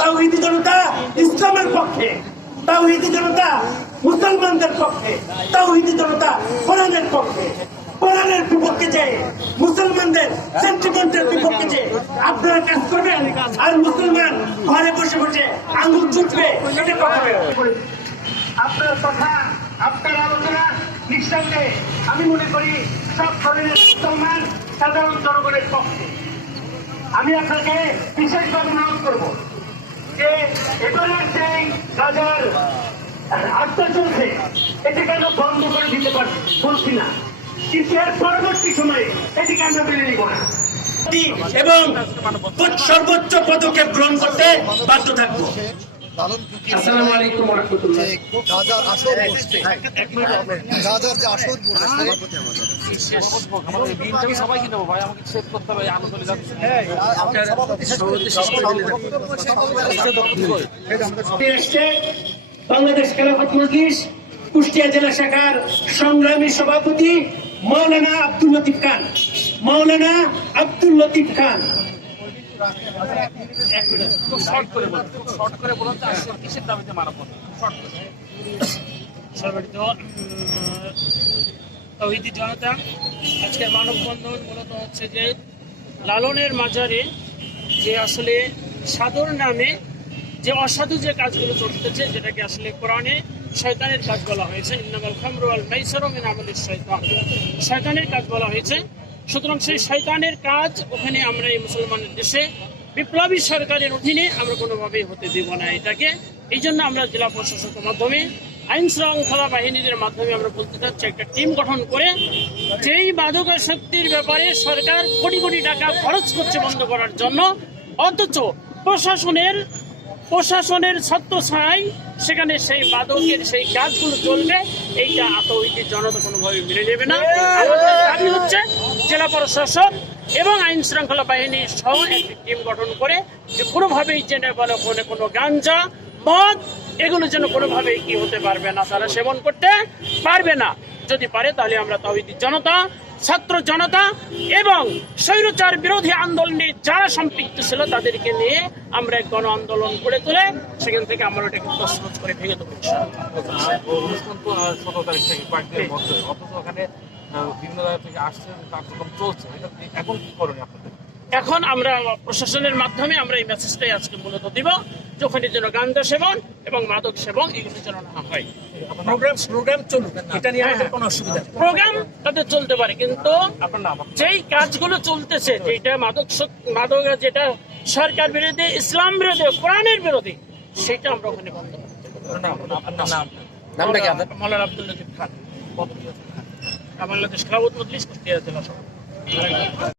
তাওহীদি জনতা ইসলামের পক্ষে, তাওহীদি জনতা মুসলমানদের পক্ষে, তাওহীদি জনতা কোরআনের পক্ষে। কোরআনের বিপক্ষে যে মুসলমানদের সেন্টিমেন্টের বিপক্ষে যে আপনারা কাজ করবেন, আর মুসলমান ঘরে বসে বসে আঙুল চুটবে, এটা বলে। আপনার কথা, আপনার আলোচনা নিঃসন্দেহে আমি মনে করি সব ধরনের মুসলমান সাধারণ জনগণের পক্ষে। আমি আপনাকে বিশেষভাবে অনুরোধ করব যে এবারের যে বাজার আড্ডা চলছে এটি কেন বন্ধ করে দিতে পারছি বলছি না। কিন্তু এর পরবর্তী সময়ে এটিকে আমরা মেনে নিব না। এবং সর্বোচ্চ পদক্ষেপ গ্রহণ করতে বাধ্য থাকব। গাজার আসর বসছে গাজার যে আসর বসছে ভাই আমাকে সেভ করতে হবে যাচ্ছে বাংলাদেশ খেলাফত মজলিস কুষ্টিয়া জেলা শাখার সংগ্রামী সভাপতি মৌলানা আব্দুল লতিফ খান। মৌলানা আব্দুল লতিফ খান। এক শর্ট করে বলুন। শর্ট করে বলুন যে আসলে কিসের দাবিতে মারা পড়বে শর্ট করে। তহিদি জনতা, আজকের মানববন্ধন মূলত হচ্ছে যে লালনের মাজারে যে আসলে সাদর নামে যে অসাধু যে কাজগুলো চলতেছে, যেটাকে আসলে কোরআনে শয়তানের কাজ বলা হয়েছে, ইন্নামাল খামরু আল মাইসারু মিন আমালিশ শয়তান। শয়তানের কাজ বলা হয়েছে। সুতরাং সেই শয়তানের কাজ ওখানে আমরা এই মুসলমানের দেশে বিপ্লবী সরকারের অধীনে আমরা কোনোভাবেই হতে দেব না এটাকে। এই জন্য আমরা জেলা প্রশাসকের মাধ্যমে আইন শৃঙ্খলা বাহিনীদের মাধ্যমে আমরা বলতে চাচ্ছি, একটা টিম গঠন করে যেই মাদকাসক্তির ব্যাপারে সরকার কোটি কোটি টাকা খরচ করছে বন্ধ করার জন্য, অথচ প্রশাসনের প্রশাসনের ছত্রছায় সেখানে সেই মাদকের সেই কাজগুলো চলবে, এইটা আতঙ্কি জনতা কোনোভাবে মেনে নেবে না। দাবি হচ্ছে জেলা প্রশাসন এবং আইন শৃঙ্খলা বাহিনী সহ একটি টিম গঠন করে যে কোনোভাবেই যেন বলে কোনো গাঞ্জা মদ এগুলো যেন কোনোভাবেই কি হতে পারবে না, তারা সেবন করতে পারবে না। যদি পারে, তাহলে আমরা তহিদি জনতা, ছাত্র জনতা এবং স্বৈরচার বিরোধী আন্দোলনে যারা সম্পৃক্ত ছিল, তাদেরকে নিয়ে আমরা গণ আন্দোলন করে তুলে সেখান থেকে আমরা এটাকে প্রস্তুত করে ভেঙে দেবো বিভিন্ন জায়গা থেকে আসছে কার্যক্রম চলছে। এখন কি করণীয় আপনাদের? এখন আমরা প্রশাসনের মাধ্যমে আমরা এই মেসেজটাই আজকে মূলত দিব যে ওখানে যেন গান্ধা সেবন এবং মাদক সেবন এগুলো যেন না হয়। প্রোগ্রাম প্রোগ্রাম চলুক এটা নিয়ে আমাদের কোনো অসুবিধা প্রোগ্রাম তাদের চলতে পারে কিন্তু যেই কাজগুলো চলতেছে যেটা মাদক মাদক যেটা সরকার বিরোধী ইসলাম বিরোধী কোরআনের বিরোধী সেটা আমরা ওখানে বন্ধ করতে মৌলানা আব্দুল লতিফ খান। বাংলাদেশ খেলাফত মজলিস কুষ্টিয়া জেলা সভাপতি।